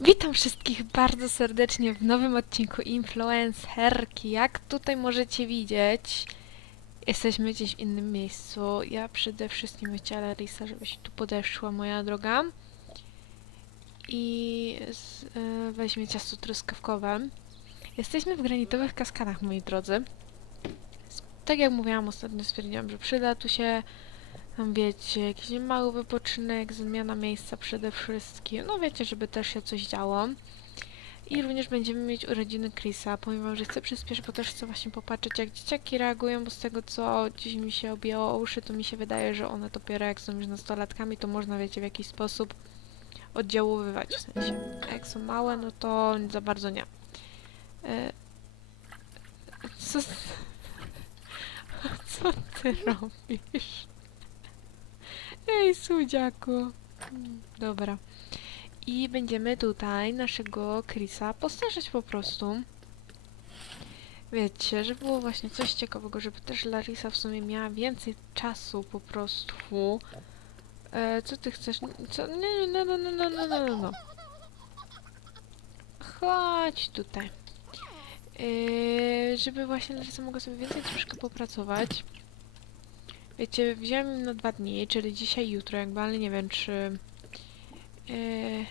Witam wszystkich bardzo serdecznie w nowym odcinku Influencerki. Jak tutaj możecie widzieć, jesteśmy gdzieś w innym miejscu. Ja przede wszystkim chciała Larisa, żebyś tu podeszła, moja droga. I z, e, weźmie ciasto truskawkowe. Jesteśmy w granitowych kaskadach, moi drodzy. Tak jak mówiłam ostatnio, stwierdziłam, że przyda tu się tam wiecie, jakiś mały wypoczynek, zmiana miejsca przede wszystkim. No wiecie, żeby też się coś działo. I również będziemy mieć urodziny Chrisa. Powiem wam, że chcę przyspieszyć, bo też chcę właśnie popatrzeć, jak dzieciaki reagują, bo z tego, co gdzieś mi się objęło o uszy, to mi się wydaje, że one dopiero jak są już nastolatkami, to można, wiecie, w jakiś sposób oddziaływać, w sensie. A jak są małe, no to za bardzo nie. E, Co, co ty robisz? Ej, słodziaku. Dobra. I będziemy tutaj naszego Chrisa postarzać po prostu. Wiecie, żeby było właśnie coś ciekawego, żeby też Larisa w sumie miała więcej czasu po prostu. E, co ty chcesz? Co? Nie, nie, no, no, no, no, no, no, no, no. Chodź tutaj. E, żeby właśnie Larisa mogła sobie więcej troszkę popracować. Wiecie, wziąłem na dwa dni, czyli dzisiaj jutro jakby, ale nie wiem czy... Yy,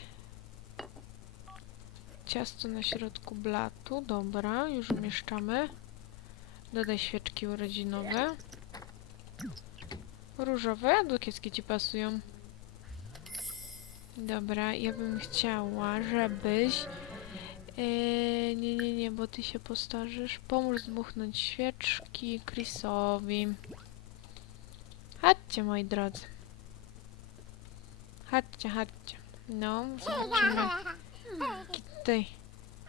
ciasto na środku blatu, dobra, już umieszczamy. Dodaj świeczki urodzinowe. Różowe, jakie ci pasują. Dobra, ja bym chciała, żebyś... Yy, nie, nie, nie, bo ty się postarzysz. Pomóż zdmuchnąć świeczki Chrisowi. Chodźcie, moi drodzy. Chodźcie, chodźcie. No, zobaczymy. Tutaj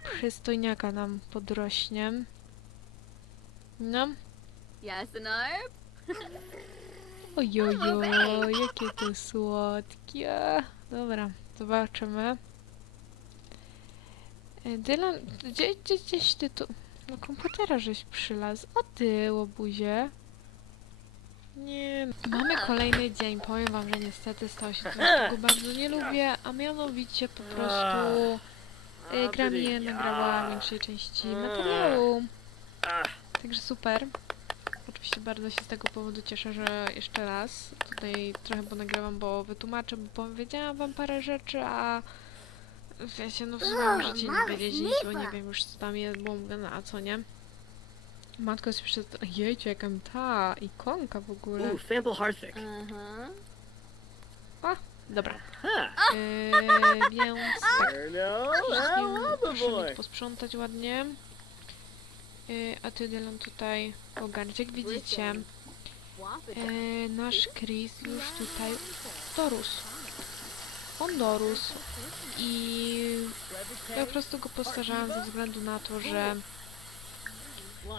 przystojniaka nam podrośnie. No. No. Ojojo, jakie to słodkie. Dobra, zobaczymy. E, Dylan, gdzie, gdzie, gdzieś ty tu... No komputera żeś przylazł. O ty, łobuzie. Nie, no. mamy kolejny dzień. Powiem wam, że niestety stało się coś, czego bardzo nie lubię, a mianowicie po prostu e, gra mi nie nagrała większej części materiału. Także super. Oczywiście bardzo się z tego powodu cieszę, że jeszcze raz tutaj trochę ponagrywam, bo wytłumaczę, bo powiedziałam wam parę rzeczy, a wiecie, no w sumie możecie nie wiedzieć nic, bo nie wiem już co tam jest, było mówione, a co nie. Matko jest przed... Jejcie, jaka ta ikonka w ogóle. Ooh, sample Harthick. Uh huh. Dobra, Huh. yy, więc tak. There no, I Wszystkim love the proszę mi boy. tu posprzątać ładnie. Yy, a ty Dylan tutaj ogarnąć. Jak widzicie, yy, nasz Chris już tutaj dorósł. On dorósł i ja po prostu go postarzałam ze względu na to, że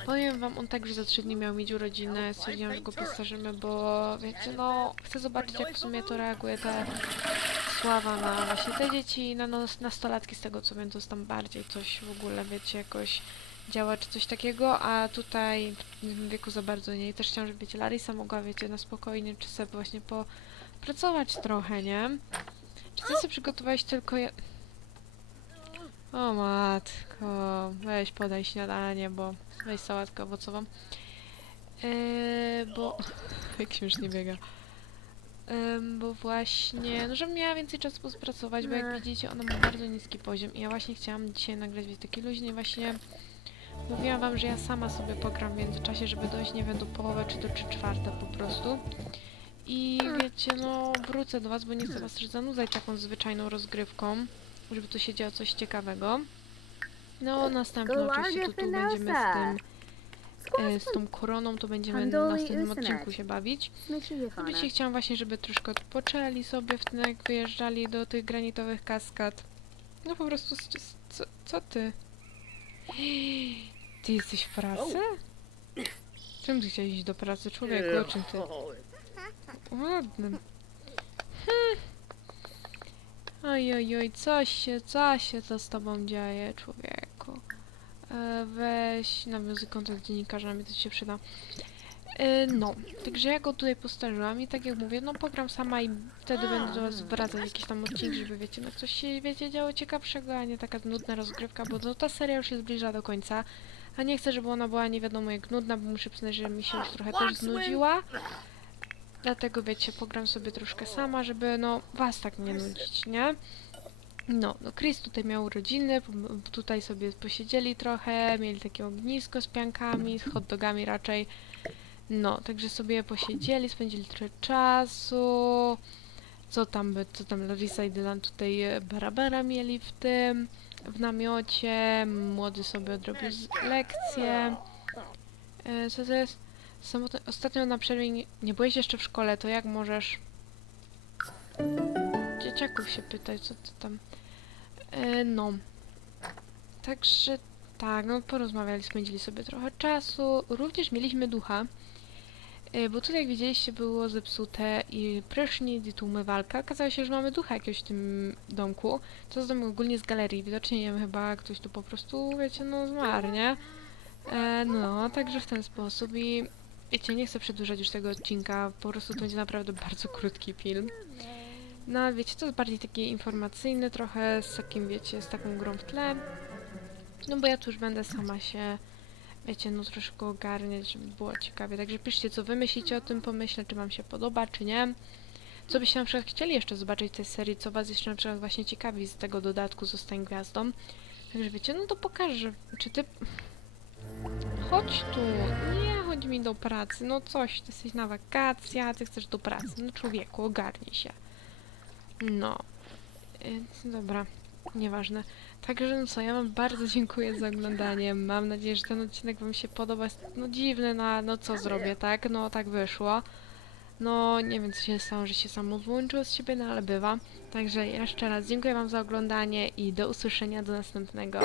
powiem wam, on także za trzy dni miał mieć urodziny. Stwierdziłam, że go postarzymy, bo wiecie, no chcę zobaczyć jak w sumie to reaguje ta sława na właśnie te dzieci i na nos- nastolatki z tego co wiem, to jest tam bardziej coś w ogóle, wiecie, jakoś działa czy coś takiego, a tutaj w tym wieku za bardzo nie. I też chciałam, żeby wiecie, Larisa mogła, wiecie, na spokojnie czy sobie właśnie popracować trochę, nie? Czy ty sobie przygotowałeś tylko je... O matko, weź podaj śniadanie, bo weź sałatkę owocową. Yy, bo... Jak śmiesznie biega. Ym, bo właśnie, no żebym miała więcej czasu pospracować, bo jak widzicie, ona ma bardzo niski poziom i ja właśnie chciałam dzisiaj nagrać taki luźny właśnie mówiłam wam, że ja sama sobie pogram w międzyczasie, żeby dojść, nie wiem, do połowy czy do trzy czwarte po prostu. I wiecie, no wrócę do was, bo nie chcę was też zanudzać taką zwyczajną rozgrywką, żeby tu się działo coś ciekawego. No, następnie oczywiście to tu będziemy z tym, e, z tą koroną, to będziemy w następnym odcinku się bawić. Dzisiaj chciałam właśnie, żeby troszkę odpoczęli sobie w tym, jak wyjeżdżali do tych granitowych kaskad. No po prostu, co, co ty? Ty jesteś w pracy? Czym ty chciałeś iść do pracy, człowieku? O czym ty? Oh, Ładnym. Oj, oj, oj, coś się, co się to z tobą dzieje, człowieku? E, weź nawiązuj kontakt z dziennikarzami, to ci się przyda. E, no, także ja go tutaj postarzyłam i tak jak mówię, no pogram sama i wtedy będę do was wracać jakiś tam odcinek, żeby wiecie, no coś się, wiecie, działo ciekawszego, a nie taka nudna rozgrywka, bo no, ta seria już się zbliża do końca, a nie chcę, żeby ona była nie wiadomo jak nudna, bo muszę przyznać, że mi się już trochę też znudziła. Dlatego wiecie, pogram sobie troszkę sama, żeby no was tak nie nudzić, nie? No, no Chris tutaj miał urodziny, tutaj sobie posiedzieli trochę, mieli takie ognisko z piankami, z hot dogami raczej. No, także sobie posiedzieli, spędzili trochę czasu. Co tam by, co tam Larisa i Dylan tutaj e, barabara mieli w tym, w namiocie. Młody sobie odrobił lekcje. E, co to jest? Ostatnio na przerwie nie, nie byłeś jeszcze w szkole, to jak możesz dzieciaków się pytać, co ty tam. E, no. Także tak, no porozmawiali, spędzili sobie trochę czasu. Również mieliśmy ducha. e, Bo tutaj, jak widzieliście, było zepsute i prysznic, i tu umywalka. Okazało się, że mamy ducha jakiegoś w tym domku. To z domu ogólnie z galerii. Widocznie, nie wiem, chyba ktoś tu po prostu, wiecie, no zmarł, nie? E, no, także w ten sposób i wiecie, nie chcę przedłużać już tego odcinka, po prostu to będzie naprawdę bardzo krótki film. No, ale wiecie, to jest bardziej taki informacyjny trochę, z takim, wiecie, z taką grą w tle. No bo ja tu już będę sama się, wiecie, no troszkę ogarniać, żeby było ciekawie. Także piszcie, co wy myślicie o tym pomyśle, czy wam się podoba, czy nie. Co byście na przykład chcieli jeszcze zobaczyć w tej serii, co was jeszcze na przykład właśnie ciekawi z tego dodatku Zostań Gwiazdą. Także wiecie, no to pokażę, czy ty... Chodź tu, nie chodź mi do pracy, no coś, ty jesteś na wakacjach, ty chcesz do pracy, no człowieku, ogarnij się. No. Y, Dobra, nieważne. Także no co, ja wam bardzo dziękuję za oglądanie. Mam nadzieję, że ten odcinek wam się podoba. Jest no dziwny, no, no co zrobię, tak? No tak wyszło. No nie wiem co się stało, że się samo włączyło z siebie, no ale bywa. Także jeszcze raz dziękuję wam za oglądanie i do usłyszenia do następnego.